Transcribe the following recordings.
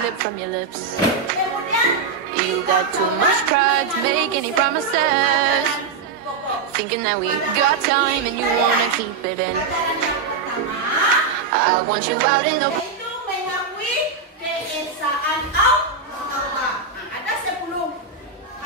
slip from your lips. You got too much pride to make any promises, thinking that we got time and you wanna keep it in. I want you out in the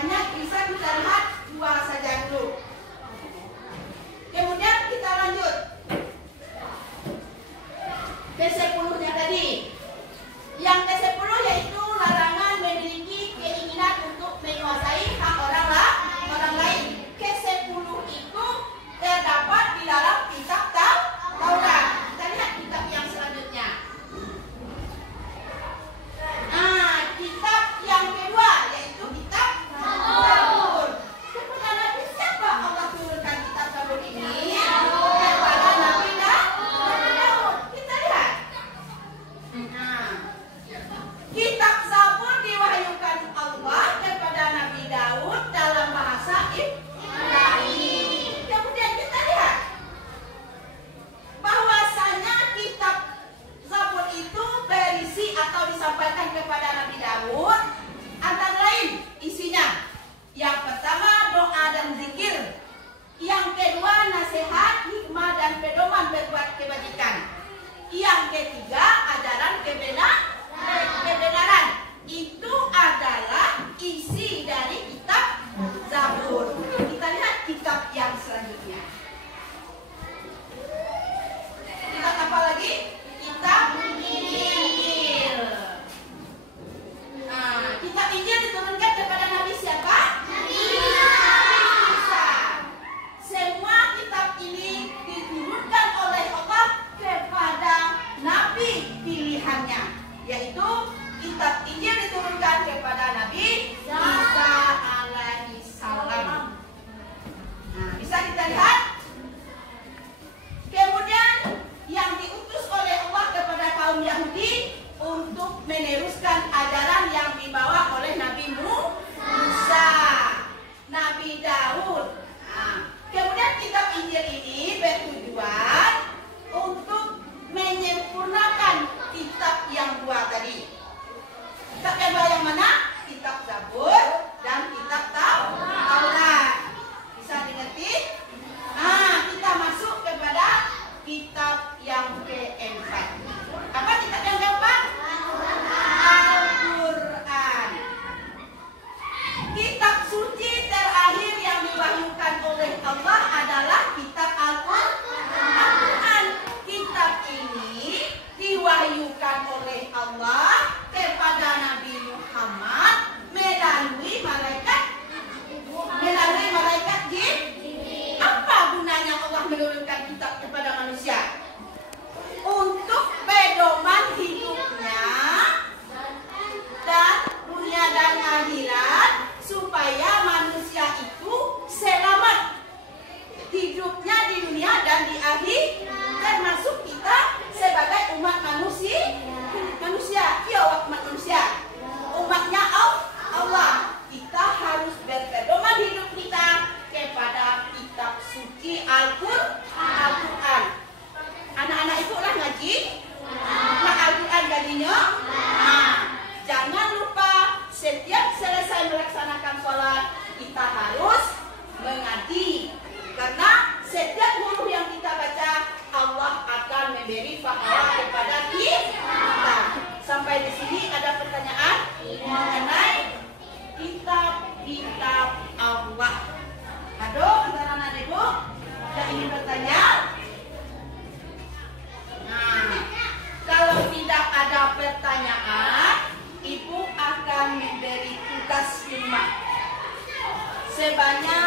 hanya bisa kita lihat 2 saja dulu. Kemudian kita lanjut ke-10-nya tadi. Yang ke-10 yaitu larangan memiliki keinginan untuk menguasai hak orang lain. Ke-10 itu terdapat di dalam kitab Taurat. Kita lihat kitab yang selanjutnya. Nah, kitab yang kedua yaitu kitab Zabur. Kepada Nabi siapa Allah turunkan kitab Zabur ini? Kepada Nabi Daud. Kita lihat. Nah, kitab Zabur diwahyukan Allah kepada Nabi Daud dalam bahasa Ibrani. Kemudian kita lihat bahwasanya kitab Zabur itu berisi atau disampaikan kepada Nabi Daud antara lain isinya. Yang pertama doa dan zikir. Yang kedua nasihat, hikmah dan pedoman berbuat kebajikan. Yang ketiga ajaran kebenaran. Itu adalah isi dari kitab Zabur. Kita lihat kitab yang selanjutnya. Kitab apa lagi? Kitab Injil. Nah, kitab Injil diturunkan kepada Nabi siapa? Nabi Isa. Semua kitab ini diturunkan oleh Allah kepada Nabi pilihannya, yaitu kitab Injil diturunkan kepada Nabi Isa alaihi salam. Nah, bisa kita lihat. Kemudian yang diutus oleh Allah kepada kaum Yahudi untuk meneruskan ajaran yang dibawa oleh Nabi Musa, Nabi Daud. Nah, kemudian kitab Injil ini bertujuan untuk menyempurnakan kitab yang 2 tadi. Kitab yang 2 yang mana? Kitab Zabur dan kitab Taurat. Bisa dimengerti? Nah, kita masuk kepada kitab yang keempat. Apa kitab yang keempat? Al-Quran. Kitab suci terakhir yang diwahyukan oleh Allah adalah kitab Al-Quran. Kitab ini diwahyukan oleh Allah kepada Nabi Muhammad melalui malaikat jin. Apa gunanya Allah menurunkan kitab kepada manusia? Untuk pedoman hidupnya dan dunia dan akhirat, supaya manusia itu selamat hidupnya di dunia dan di akhirat, termasuk kita sebagai umat manusia, umat manusia, umatnya Allah. Kita harus berpedoman hidup kita kepada kitab suci Al-Quran. Anak-anak itu lah ngaji, nah Al-Quran gajinya. Nah, jangan lupa setiap selesai melaksanakan sholat kita harus mengaji, karena setiap huruf yang kita baca Allah akan memberi pahala kepada kita. Sampai di sini ada pertanyaan mengenai kitab Allah. Aduh, antara anak ibu yang ingin bertanya. Nah, kalau tidak ada pertanyaan, ibu akan memberi tugas rumah sebanyak